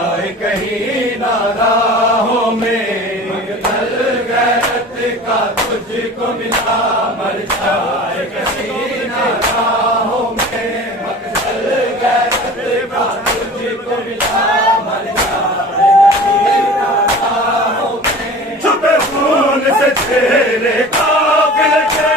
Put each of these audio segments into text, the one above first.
جائے کہیں نہ راہوں میں، مقتل غیرت کا تجھ کو ملا، مر جائے کہیں نہ راہوں میں، مقتل غیرت کا تجھ کو ملا، مر جائے کہیں نہ راہوں میں، چھپے خون سے تیرے قافلے کے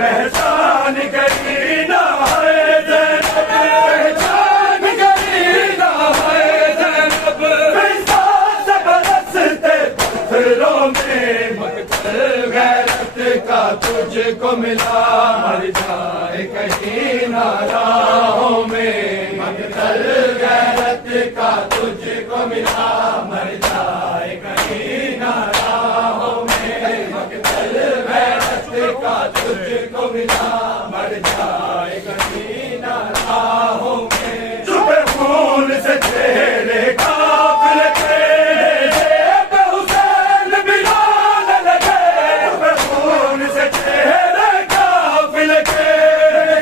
پہچان گئی نہ ہے زینب، پہچان گئی نہ ہے زینب، فضا سے برستے پتھروں میں، مقتل غیرت کا تجھ کو ملا، مر جائے کہیں نہ راہوں میں، مقتل غیرت کا تجھ کو ملا، مر جائے کہیں نہ راہوں میں، مقتل غیرت کا تجھ کو ملا، مر جائے کہیں نہ راہوں میں، چھپے خون سے تیرے قافلے کے جیب حسین بلانے لگے، چھپے خون سے تیرے قافلے کے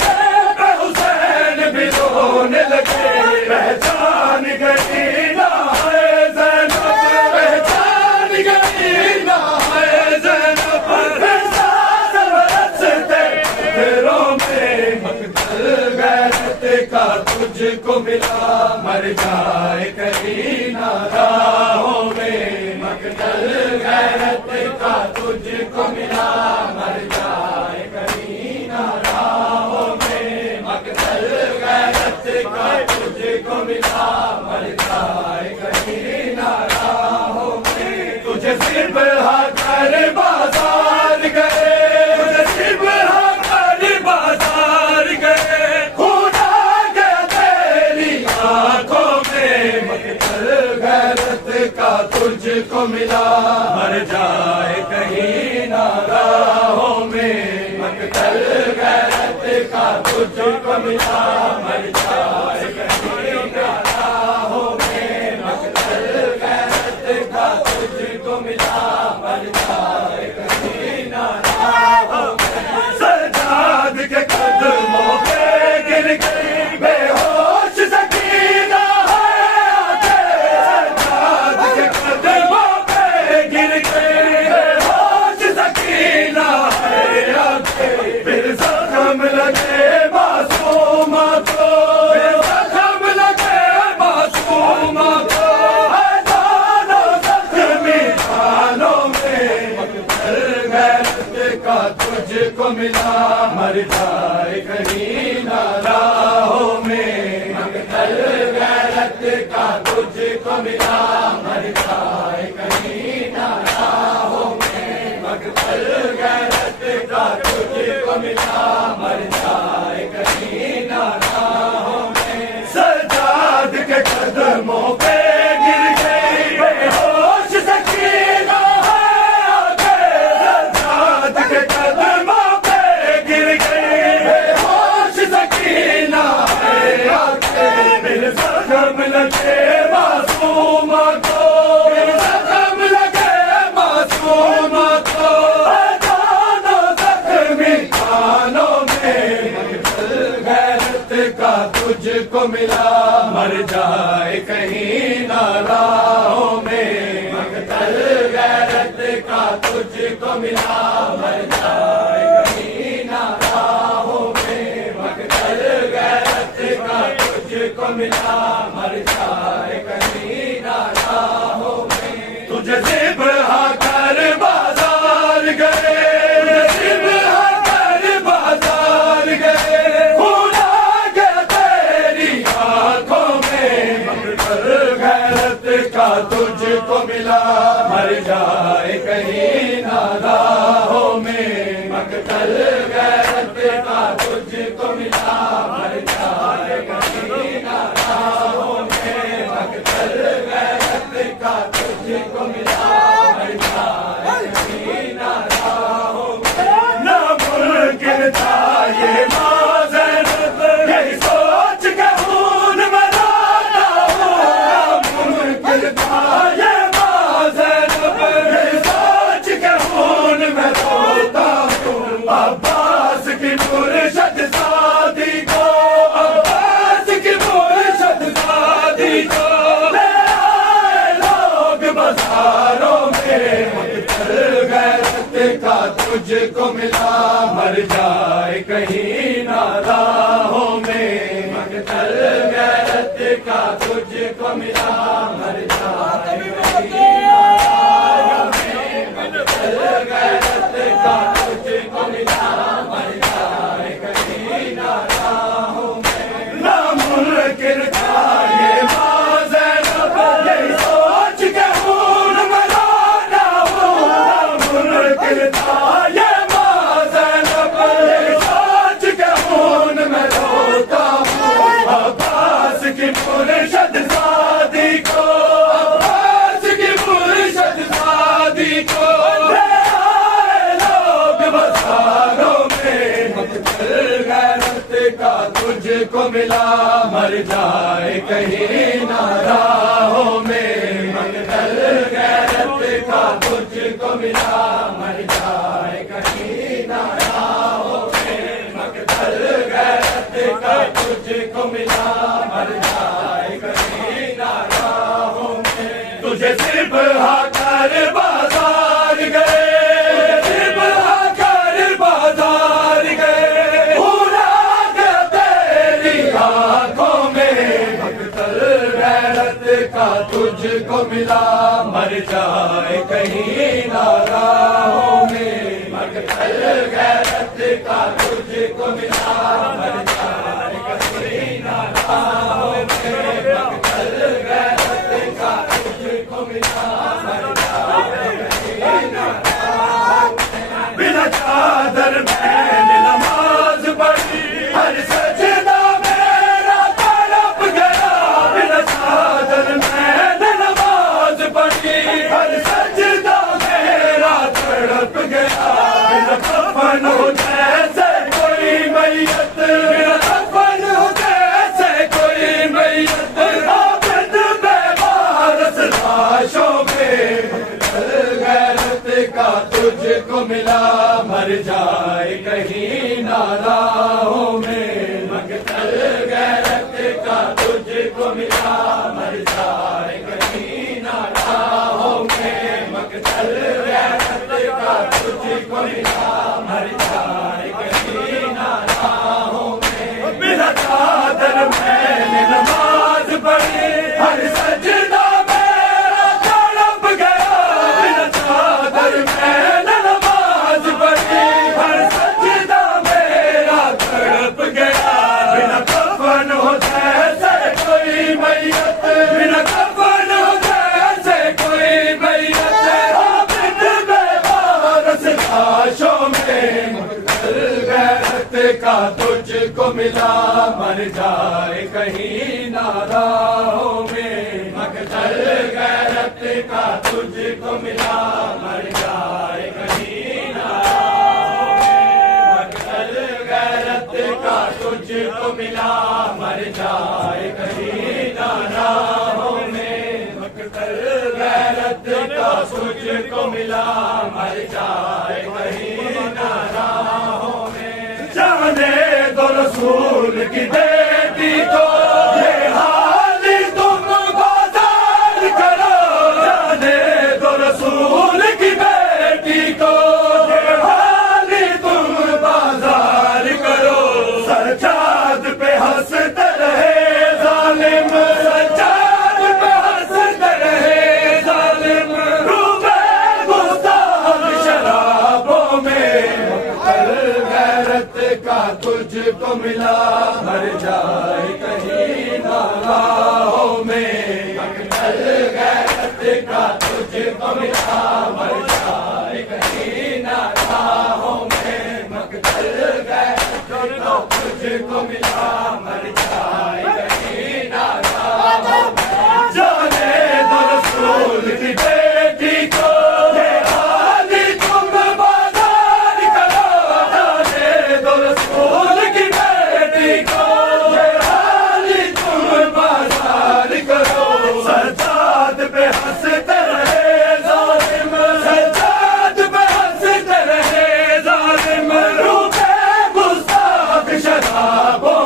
جیب حسین بلانے لگے، پہچان گئی نہ ہے زینب، پہچان گئی نہ ہے زینب، مقتل غیرت کا تجھ کو ملا، مر جائے کہیں نہ راہوں میں، مقتل غیرت کا تجھ کو ملا، مر جائے کہیں نہ راہوں میں، مقتل غیرت کا تجھ کو ملا، مر جائے کہیں نہ راہوں میں، تجھے سبحہ کر بازار گئے، تجھے سبحہ کر بازار گئے، خون آ گیا تیری آنکھوں میں، مقتل غیرت کا تجھ کو ملا، مر جائے کہیں نہ راہوں میں، مقتل غیرت کا تجھ کو ملا، مر جائے کہیں نہ راہوں میں، مقتل غیرت کا تجھ کو ملا، مر جائے کہیں نہ راہوں میں، سجاد کے قدموں پہ گر گئی بے ہوش سکینہ ہے آنکھیں، سجاد کے قدموں پہ گر گئی بے ہوش سکینہ ہے آنکھیں، پھر زخم لگے معصومہ کو، پھر زخم لگے معصومہ کو، ہے دونوں زخمی خانوں میں، مقتل غیرت کا تجھ کو ملا، مر جائے کہیں نہ راہوں میں، مقتل غیرت کا تجھ کو ملا، مر جائے کہیں نہ راہوں میں، مقتل غیرت کا تجھ کو ملا، مر جائے کہیں نہ راہوں میں، سجاد کے قدموں پہ گر گئی بے ہوش سکینہ ہے آنکھیں، سجاد کے قدموں پہ گر گئی بے ہوش سکینہ ہے آنکھیں، پھر زخم لگے معصومہ کو، پھر زخم لگے معصومہ کو، ہے دونوں زخمی خانوں میں، مقتل غیرت کا تجھ کو ملا، مر جائے کہیں نہ راہوں میں، مقتل غیرت کا تجھ کو ملا، مر جائے کہیں نہ راہوں میں، مقتل غیرت کا تجھ کو ملا، مر جائے کہیں نہ راہوں میں، تجھے ذبح کر بازار گئے، تجھے ذبح کر بازار گئے، خون آ گیا تیری آنکھوں میں، مقتل غیرت کا تجھ کو ملا، مر جائے کہیں نہ راہوں میں، مقتل غیرت کا تجھ کو ملا، مر جائے کہیں نہ راہوں میں، مقتل غیرت کا تجھ کو ملا، مر جائے کہیں نہ راہوں میں، ناممکن تھا یہ ماں زینب، یہی سوچ کے خون بناتا ہوں، ناممکن تھا یہ ماں زینب، یہی سوچ تجھ کو ملا مر جائے کہیں نہ راہوں میں مقتل غیرت کا تجھ کو ملا مر جائے کہیں نہ راہوں میں مقتل غیرت کا تجھ کو ملا مر جائے کہیں نہ راہوں میں ناممکن تھا یہ ماں زینب یہی سوچ کے خون ملانا ہو ناممکن تھا یہ ماں زینب یہی سوچ کے خون میں روتا ہوں عباس کی مرشد زادی کو عباس کی مرشد زادی کو لے آئے لوگ بازاروں میں مقتل غیرت کا تجھ کو ملا مر جائے کہیں نہ راہوں میں مقتل غیرت کا تجھ کو ملا مر جائے کہیں نہ راہوں میں مقتل غیرت کا تجھ کو ملا مر جائے کہیں نہ راہوں میں تجھے صرف ہا کر بازار گئے صرف ہا کر بازار گئے پورا تیری آنکھوں میں مقتل غیرت کا تجھ کو ملا مر جائے کہیں نہ راہوں میں مقتل غیرت کا تجھ کو ملا مر جائے کہیں نہ راہوں میں مقتل غیرت کا تجھ کو ملا مر جائے کہیں نہ راہوں میں بنا چادر میں نے نماز پڑھی ہر سجدہ میرا تڑپ گیا بنا چادر میں نے نماز پڑھی ہر سجدہ میرا تڑپ گیا بنا کفن ہو جیسے کوئی میت بنا کفن ہو جیسے کوئی میت عابد بے وارث لاشوں میں مقتل غیرت کا تجھ کو ملا مر جائے کہیں نہ راہوں میں مقتل غیرت کا تجھ کو ملا مر جائے کہیں نہ راہوں میں مقتل غیرت کا تجھ کو ملا مر جائے کہیں نہ راہوں میں بنا چادر میں نے نماز پڑھی ہر سجدہ میرا تڑپ گیا بنا چادر میں نے نماز پڑھی ہر سجدہ میرا تڑپ گیا بنا کفن ہو جیسے کوئی میت بنا کفن ہو جیسے کوئی میت عابد بے وارث لاشوں میں مقتل غیرت کا تجھ کو ملا مر جائے کہیں نہ راہوں میں مقتل غیرت کا تجھ کو ملا مر جائے کہیں نہ راہوں میں مقتل غیرت کا تجھ کو ملا مر جائے کہیں نہ راہوں میں مقتل غیرت کا تجھ کو ملا مر جائے کہیں نہ راہوں میں جانے دو رسول کی بیٹی کو یہ حال تم بازار کرو جانے دو رسول کی بیٹی کو یہ حال تم بازار کرو سجاد پہ ہنستے رہے ظالم سجاد پہ ہنستے رہے ظالم روبے گستاخ شرابوں میں مقتل غیرت کا تجھ کو ملا مر جائے کہیں نہ راہوں میں مقتل غیرت کا تجھ کو ملا مر جائے کہیں نہ راہوں میں مقتل غیرت کا تجھ کو ملا مر جائے کہیں نہ راہوں میں جانے دو رسول کی بیٹی کو یہ حال تم بازار کرو جانے دو رسول کی بیٹی کو یہ حال تم بازار کرو سجاد پہ ہنستے رہے ظالم سجاد پہ ہنستے رہے ظالم روبے گستاخ شرابوں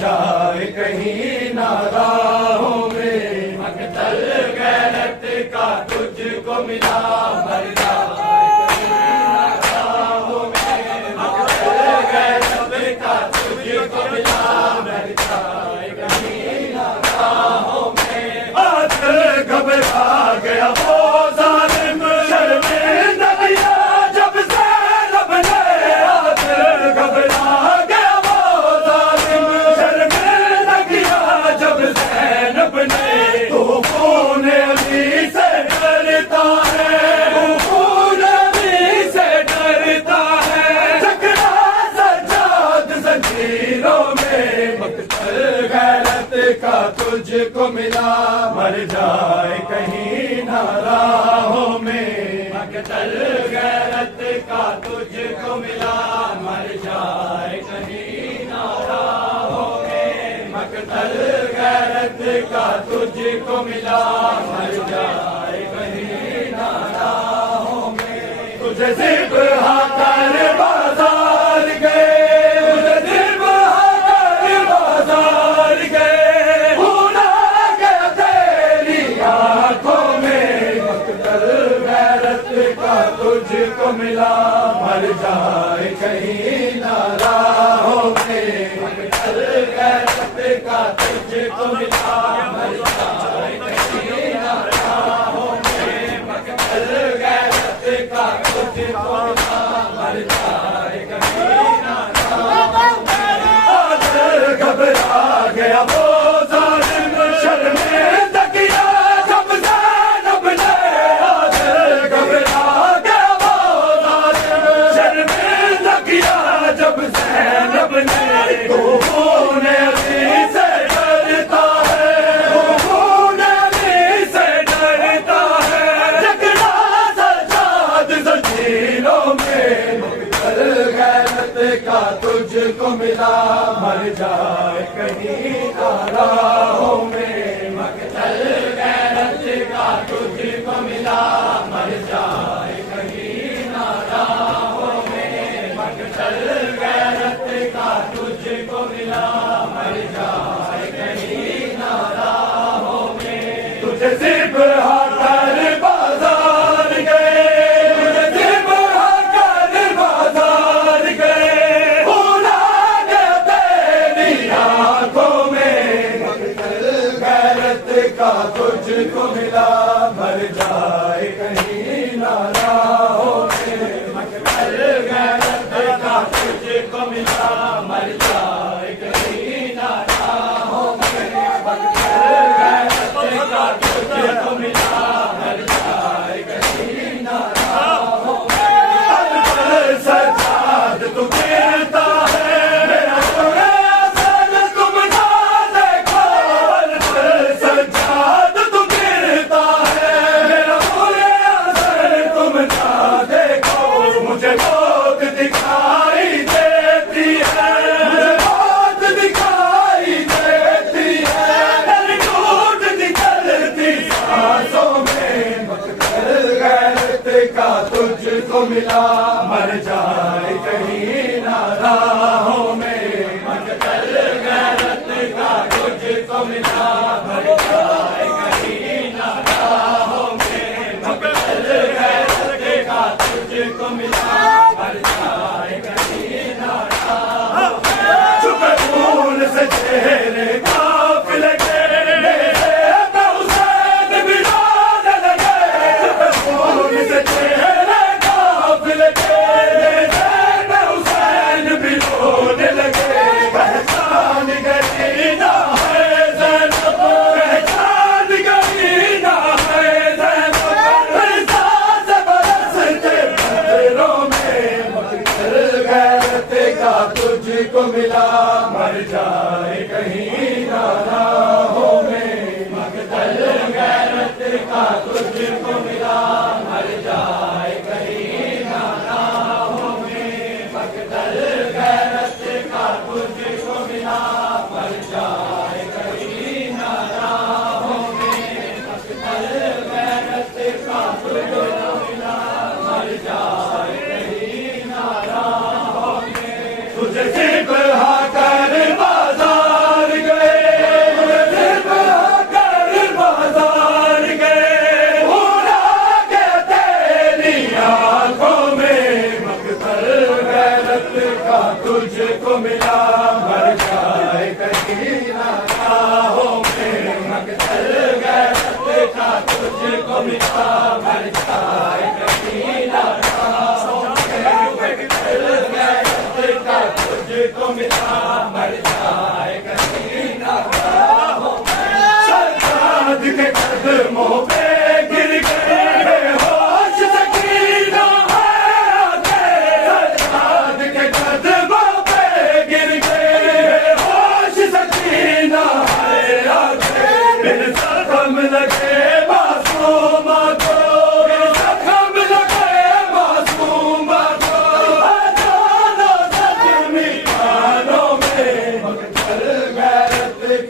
جائے کہیں نہ راہوں میں، مقتل غیرت کا تجھ کو ملا، مر جائے کہیں نہ راہوں میں، مقتل غیرت کا تجھ کو ملا، مر جائے کہیں نہ راہوں میں۔ آج گھبرا گیا وہ ظالم شرمندہ کیا جب زینب نے، آج گھبرا گیا وہ ظالم شرمندہ کیا جب زینب نے، تو خون علی سے ڈرتا ہے، تو خون علی سے ڈرتا ہے، جھکڑا سجاد زنجیروں میں، مقتل غیرت کا تجھ کو ملا، مر جائے کہیں نہ راہوں میں، مقتل غیرت کا تجھ کو ملا، مر جائے کہیں نہ راہوں میں، مقتل غیرت کا تجھ کو ملا، مر جائے کہیں نہ راہوں میں۔ تجھے ذبح کر بازار گئے، تجھے ذبح کر بازار گئے، بھولا گیا تیری آنکھوں میں، مقتل غیرت کا تجھ کو ملا، مر جائے کہیں نہ راہوں میں، مقتل غیرت کا تجھ کو ملا، مر جائے کہیں نہ راہوں میں، مقتل غیرت کا تجھ کو ملا، مر جائے کہیں نہ راہوں میں۔ آج گھبرا گیا وہ ظالم شرمندہ کیا جب زینب نے، آج گھبرا گیا وہ ظالم شرمندہ کیا جب زینب نے، تو خون علی سے ڈرتا ہے، تو خون علی سے ڈرتا ہے، جھکڑا سجاد زنجیروں میں، مقتل غیرت کا تجھ کو ملا، مر جائے کہیں نہ راہوں میں، مقتل غیرت کا تجھ کو ملا، مر جائے کہیں نہ راہوں میں، مقتل غیرت کا تجھ کو ملا، مر جائے کہیں نہ راہوں میں۔ تجھے ذبح کر بازار گئے، تجھے ذبح کر بازار گئے، بھولا گیا تیری آنکھوں میں، مقتل غیرت کا تجھ کو ملا، مر جائے کہیں نہ راہوں میں، مقتل غیرت کا تجھ کو ملا، مر جائے کہیں نہ راہوں میں، مقتل غیرت کا تجھ کو ملا، مر جائے کہیں نہ راہوں میں۔ الفل سجاد تو گرتا ہے، میرا برے اثر تم نہ دیکھو، الفل سجاد تو گرتا ہے، میرا برے اثر تم نہ دیکھو، مجھے موت دکھائی دیتی ہے، مجھے موت دکھائی دیتی ہے، دل ٹوٹ نکلتی سانسوں میں، مقتل غیرت کا تجھ کو ملا، مر جائے کہیں نہ راہوں میں، مقتل غیرت کا تجھ کو ملا، مر جائے کہیں نہ راہوں میں، مقتل غیرت کا تجھ کو ملا، مر جائے کہیں نہ راہوں میں۔ چھپے خون سے چہرے قافلے کے، میرے پہ حسین بھی رونے لگے، چھپے خون سے چہرے قافلے کے،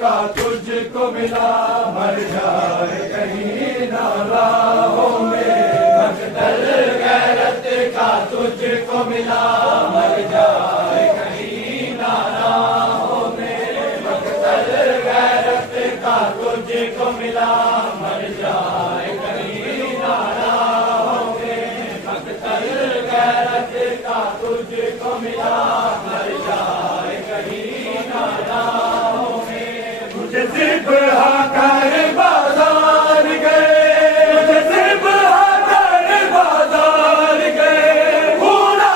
کا تجھ کو ملا مر جائے کہیں نہ راہوں میں مقتل غیرت کا تجھ کو ملا مر جائے کہیں نہ راہوں میں مقتل غیرت کا تجھ کو ملا مر جائے کہیں نہ راہوں میں مقتل غیرت کا تجھ کو ملا مر جائے کہیں نہ راہوں میں مجھے صرف کر بازار گئے مجھے صرف کر بازار گئے بھولا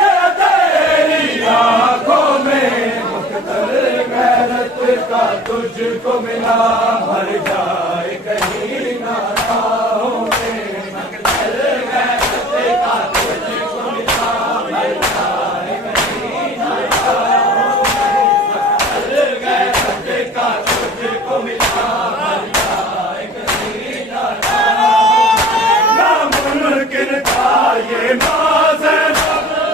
گیا تیری آنکھوں میں مقتل غیرت کا تجھ کو ملا مر جائے کہیں نہ راہوں میں مقتل غیرت کا تجھ کو ملا مر جائے کہیں نہ راہوں میں مقتل غیرت کا تجھ کو ملا مر جائے کہیں نہ راہوں میں ناممکن تھا یہ ماضینا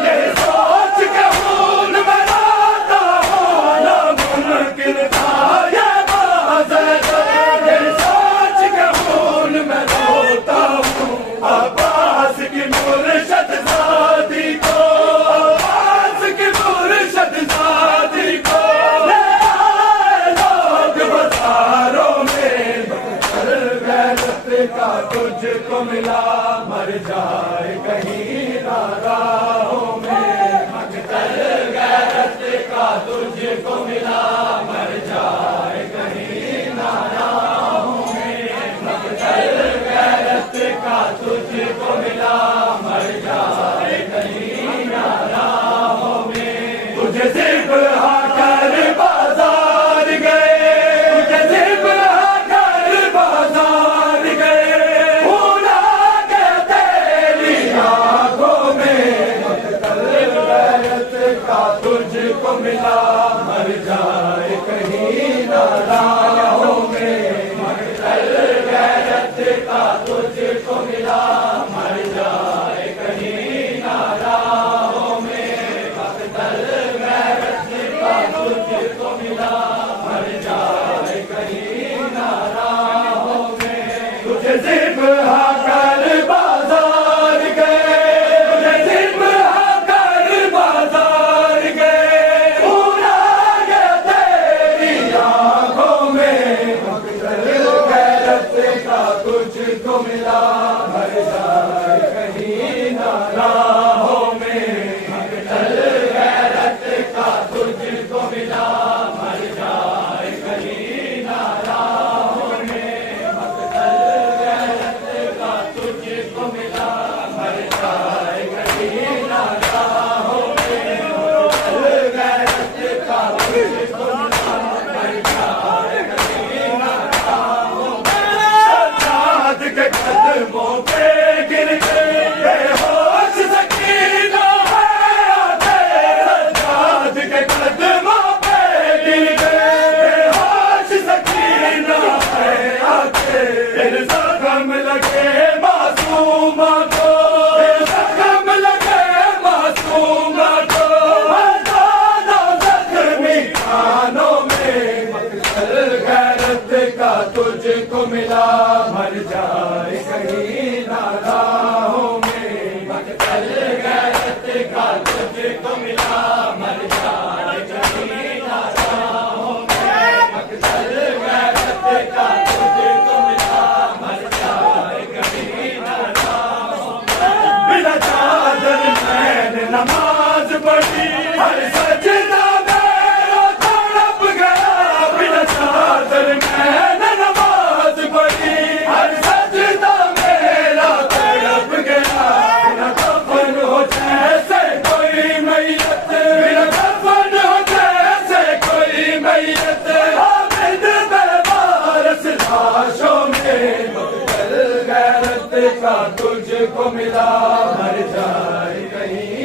یہ سوچ کے خون میں لاتا ہوں ناممکن تھا یہ ماضینا یہ سوچ کے خون میں روتا ہوں عباس کی مرشد زادی کو عباس کی مرشد زادی کو لے آئے لوگ بازاروں میں مقتل غیرت کا تجھ کو ملا مر جائے کہیں نہ راہوں میں مقتل غیرت کا تجھ کو ملا مر جائے کہیں نہ راہوں میں مقتل غیرت کا تجھ کو ملا مر جائے کہیں نہ راہوں میں تجھے صرف کر بازار گئے تجھے صرف کر بازار گئے بھولا گیا تیری آنکھوں میں مقتل غیرت کا تجھ کو ملا مر جائے کہیں نہ راہوں میں مقتل غیرت کا تجھ کو ملا مر جائے کہیں نہ راہوں میں مقتل غیرت کا تجھ کو ملا مر جائے کہیں نہ راہوں میں تجھے صرف کر بازار گئے تجھے صرف کر بازار گئے بھولا گیا تیری آنکھوں میں مقتل غیرت کا تجھ کو ملا مر جائے کہیں نہ راہوں میں مقتل غیرت کا تجھ کو ملا مر جائے کہیں نہ راہوں میں مقتل غیرت کا تجھ کو ملا مر جائے کہیں نہ راہوں میں مقتل غیرت کا تجھ کو ملا مر جائے کہیں نہ راہوں میں سجاد کے قدموں پہ گر گئے بے ہوش سکینہ ہے آتے سجاد کے قدموں پہ گر گئے بے ہوش سکینہ ہے آتے پھر زخم لگے معصومہ کو پھر زخم لگے معصومہ کو زیادہ زخمی کانوں میں مقتل غیرت کا تجھ کو ملا مر جائے کہیں نہ راہوں میں مقتل غیرت کا تجھ کو ملا مر جائے کہیں نہ راہوں میں مقتل غیرت کا تجھ کو ملا مر جائے کہیں نہ راہوں میں بلا چادر میں نے نماز پڑھی ہر سجدہ میرا تڑپ گیا بلا چادر میں نے نماز پڑھی ہر سجدہ میرا تڑپ گیا بلا کفن ہو جیسے کوئی میت بلا کفن ہو جیسے کوئی میت عابد میں وارث لاشوں میں مقتل غیرت کا تجھ کو ملا مر جائے کہیں